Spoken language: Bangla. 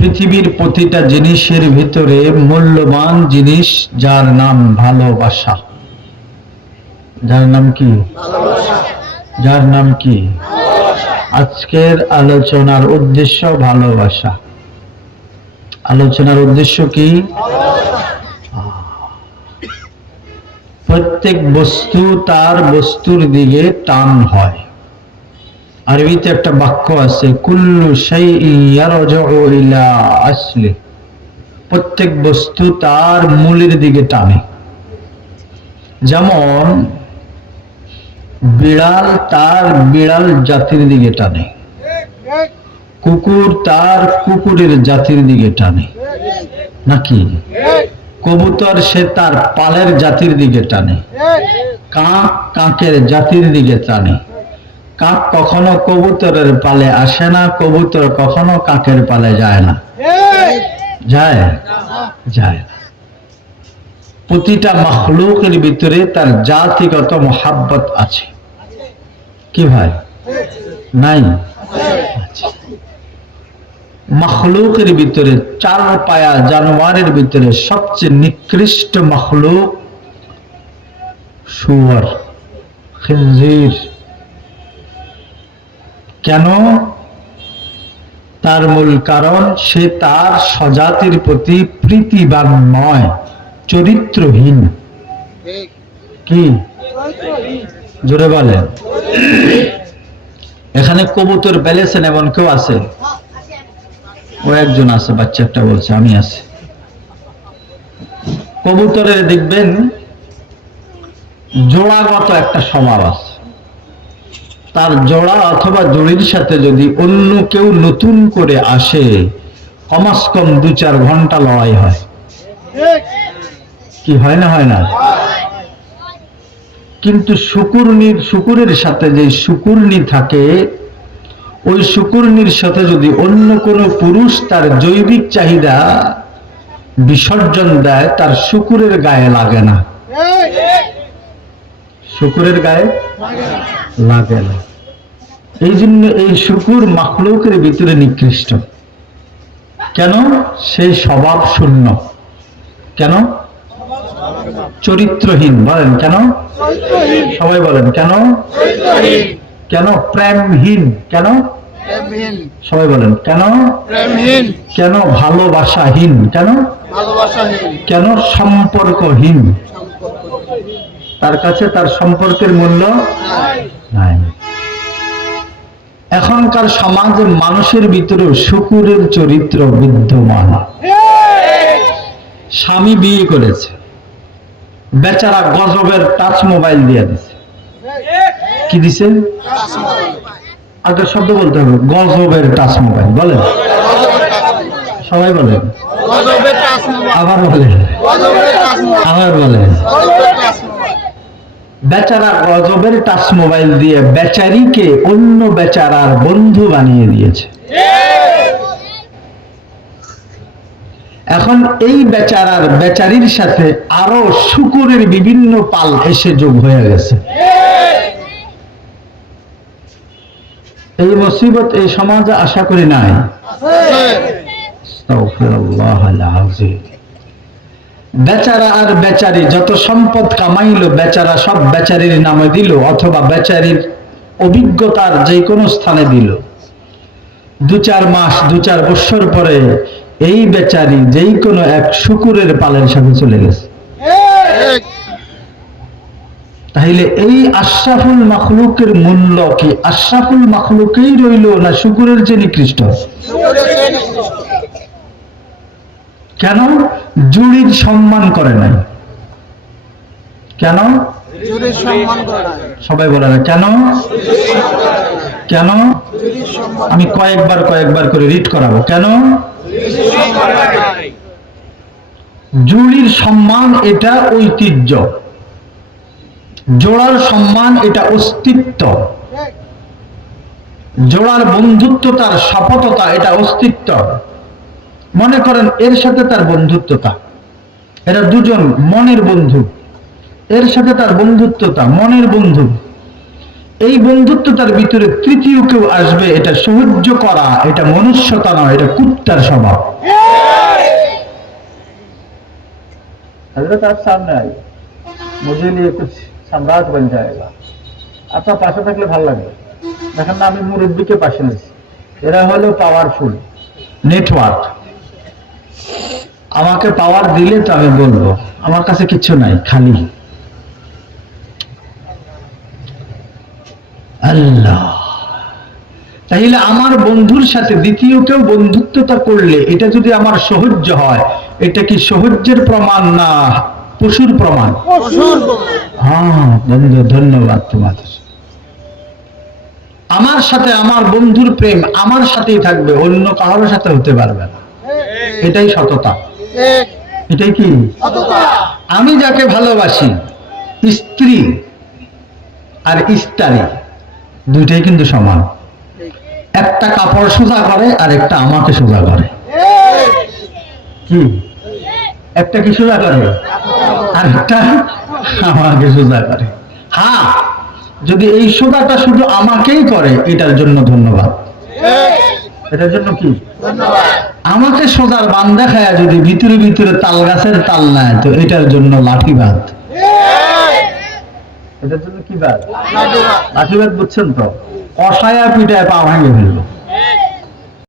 পৃথিবীর প্রতিটা জিনিসের ভিতরে মূল্যবান জিনিস যার নাম ভালোবাসা। যার নাম কি? যার নাম কি? আজকের আলোচনার উদ্দেশ্য ভালোবাসা। আলোচনার উদ্দেশ্য কি? প্রত্যেক বস্তু তার বস্তুর দিকে টান হয়। আরবিতে একটা বাক্য আছে, কুল্লু শাইইন ইয়ারজউ ইলা আসলি। প্রত্যেক বস্তু তার মূলের দিকে টানে। যেমন বিড়াল তার বিড়াল জাতির দিকে টানে, কুকুর তার কুকুরের জাতির দিকে টানে, নাকি? কবুতর সে তার পালের জাতির দিকে টানে, কাক কাকের জাতির দিকে টানে। কাক কখনো কবুতরের পালে আসে না, কবুতর কখনো কাকের পালে যায় না। যায়? যায় না। প্রতিটা মাখলুকের ভিতরে তার জাতিগত মোহাব্বত আছে। কি ভাই? নাই? মাখলুকের ভিতরে, চার পায়া জানোয়ারের ভিতরে সবচেয়ে নিকৃষ্ট মাখলুক শুয়োর, খিনজির। কেন? তার মূল কারণ সে তার স্বজাতির প্রতি প্রীতিবান নয়, চরিত্রহীন। কি? জোরে বলেন। এখানে কবুতর পেলেছেন এমন কেউ আছে? ও একজন আছে, বাচ্চা একটা বলছে আমি আছি। কবুতরের দেখবেন জোড়াগত একটা স্বভাব আছে। তার জোড়া অথবা জোড়ির সাথে যদি অন্য কেউ নতুন করে আসে, কমাস কম 2-4 ঘন্টা লড়াই হয়। কি হয় না? হয় না? কিন্তু শুকুরের সাথে যে শুকুরনি থাকে, ওই শুকুরনির সাথে যদি অন্য কোনো পুরুষ তার জৈবিক চাহিদা বিসর্জন দেয়, তার শুকুরের গায়ে লাগে না। শুকুরের গায়ে লাগে না। এই জন্য এই শুকুর মাখলুকের ভিতরে নিকৃষ্ট। কেন? সেই স্বভাব শূন্য। কেন? চরিত্রহীন। বলেন কেন? সবাই বলেন কেন? কেন? প্রেমহীন। কেন? সবাই বলেন কেন? প্রেমহীন। কেন? ভালোবাসাহীন। কেন? কেন? সম্পর্কহীন। তার কাছে তার সম্পর্কের মূল্য নাই। এখনকার সমাজে মানুষের ভিতরে শুকুরের চরিত্র বিদ্যমান। স্বামী বিয়ে করেছে, বেচারা গজবের টাচ মোবাইল দিয়ে দিছে। কি দিছে? আগে শব্দ বলতে হবে, গজবের টাচ মোবাইল। বলেন সবাই বলেন, আবার বলেন, আবার বলেন। বেচারা গজবের টাচ মোবাইল দিয়ে বেচারিকে অন্য বেচারার বন্ধু বানিয়ে দিয়েছে। এখন এই বেচারার বেচারির সাথে আরো শুকুরের বিভিন্ন পাল এসে যোগ হয়ে গেছে। এই মুসিবত এই সমাজে আশা করি নাই। বেচারা আর বেচারি যত সম্পদ কামাইলো, বেচারা সব বেচারির নামে দিল, অথবা বেচারির অভিজ্ঞতার যে কোনো স্থানে দিল। 2-4 মাস 2-4 বছর পরে এই বেচারি যেই কোনো এক শুকুরের পালের সাথে চলে গেছে। তাহলে এই আশরাফুল মাখলুকের মূল্য কি আশরাফুল মাখলুকেই রইল, না শুকুরের চেয়ে নিকৃষ্ট? কেন? জুড়ির সম্মান করে নাই। কেন? সবাই বলে না কেন? কেন? আমি কয়েকবার করে রিড করাবো। কেন? জুড়ির সম্মান এটা ঐতিহ্য, জোড়ার সম্মান এটা অস্তিত্ব, জোড়ার বন্ধুত্ব তার শপথতা এটা অস্তিত্ব। মনে করেন এর সাথে তার বন্ধুত্বতা, এরা দুজন মনের বন্ধু, এর সাথে তার বন্ধুত্বতা মনের বন্ধু। এই বন্ধুত্বতার ভিতরে তৃতীয় কেউ আসবে, এটা সহ্য করা, এটা মনুষ্যতা নয়, এটা কুত্তার স্বভাব। हजरत आप सामने आइए, मुझे लिए कुछ सम्राट बन जाएगा। আপনার পাশে থাকলে ভালো লাগবে। দেখেন না, আমি মুরব্বীকে পাশে নিয়েছি। এরা হলো পাওয়ারফুল নেটওয়ার্ক। আমাকে পাওয়ার দিলে তো আমি বলবো, আমার কাছে কিছু নাই, খালি আল্লাহ। তাইলে আমার বন্ধুর সাথে দ্বিতীয় কেউ বন্ধুত্বতা করলে এটা যদি আমার সহ্য হয়, এটা কি সহ্যের প্রমাণ না পশুর প্রমাণ? হ্যাঁ বন্ধু, ধন্যবাদ তোমাদের। আমার সাথে আমার বন্ধুর প্রেম আমার সাথেই থাকবে, অন্য কারোর সাথে হতে পারবে না। এটাই সততা। এটাই কি? আমি যাকে ভালোবাসি, স্ত্রী আর স্ত্রী দুইটাই কিন্তু সমান। একটা কাপড় সোজা করে আর একটা আমাকে সোজা করে। কি? একটা কি সোজা করে আর একটা আমাকে সোজা করে। হ্যাঁ, যদি এই সোজাটা শুধু আমাকেই করে, এটার জন্য ধন্যবাদ। এটার জন্য কি? আমাকে সোজার বান দেখায় যদি ভিতরে ভিতরে তাল গাছের তাল নেয়, তো এটার জন্য লাঠিবাদ। এটার জন্য কি বাদ? লাঠিবাদ। বুঝছেন তো? অসায়া পিঠায় পা ভাঙে ফেললো।